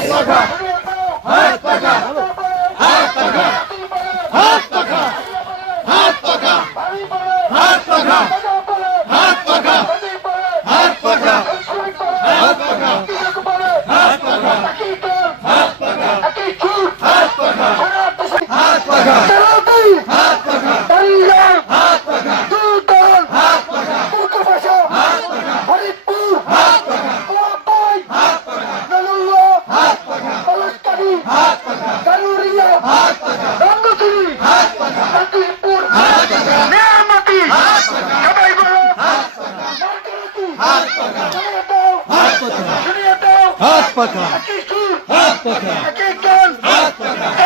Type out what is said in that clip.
হাত পাখা হাত পাখা হাত পাখা হাত পাখা হাত পাখা কারুরিয়া হাত পাখা রঙ্গচুরি হাত পাখা শান্তিপুর হাত পাখা নিয়ামতি হাত পাখা সবাই বলো হাত পাখা মার্কেটি হাত পাখা হাত পাখা হাত পাখা হাত পাখা হাত পাখা হাত পাখা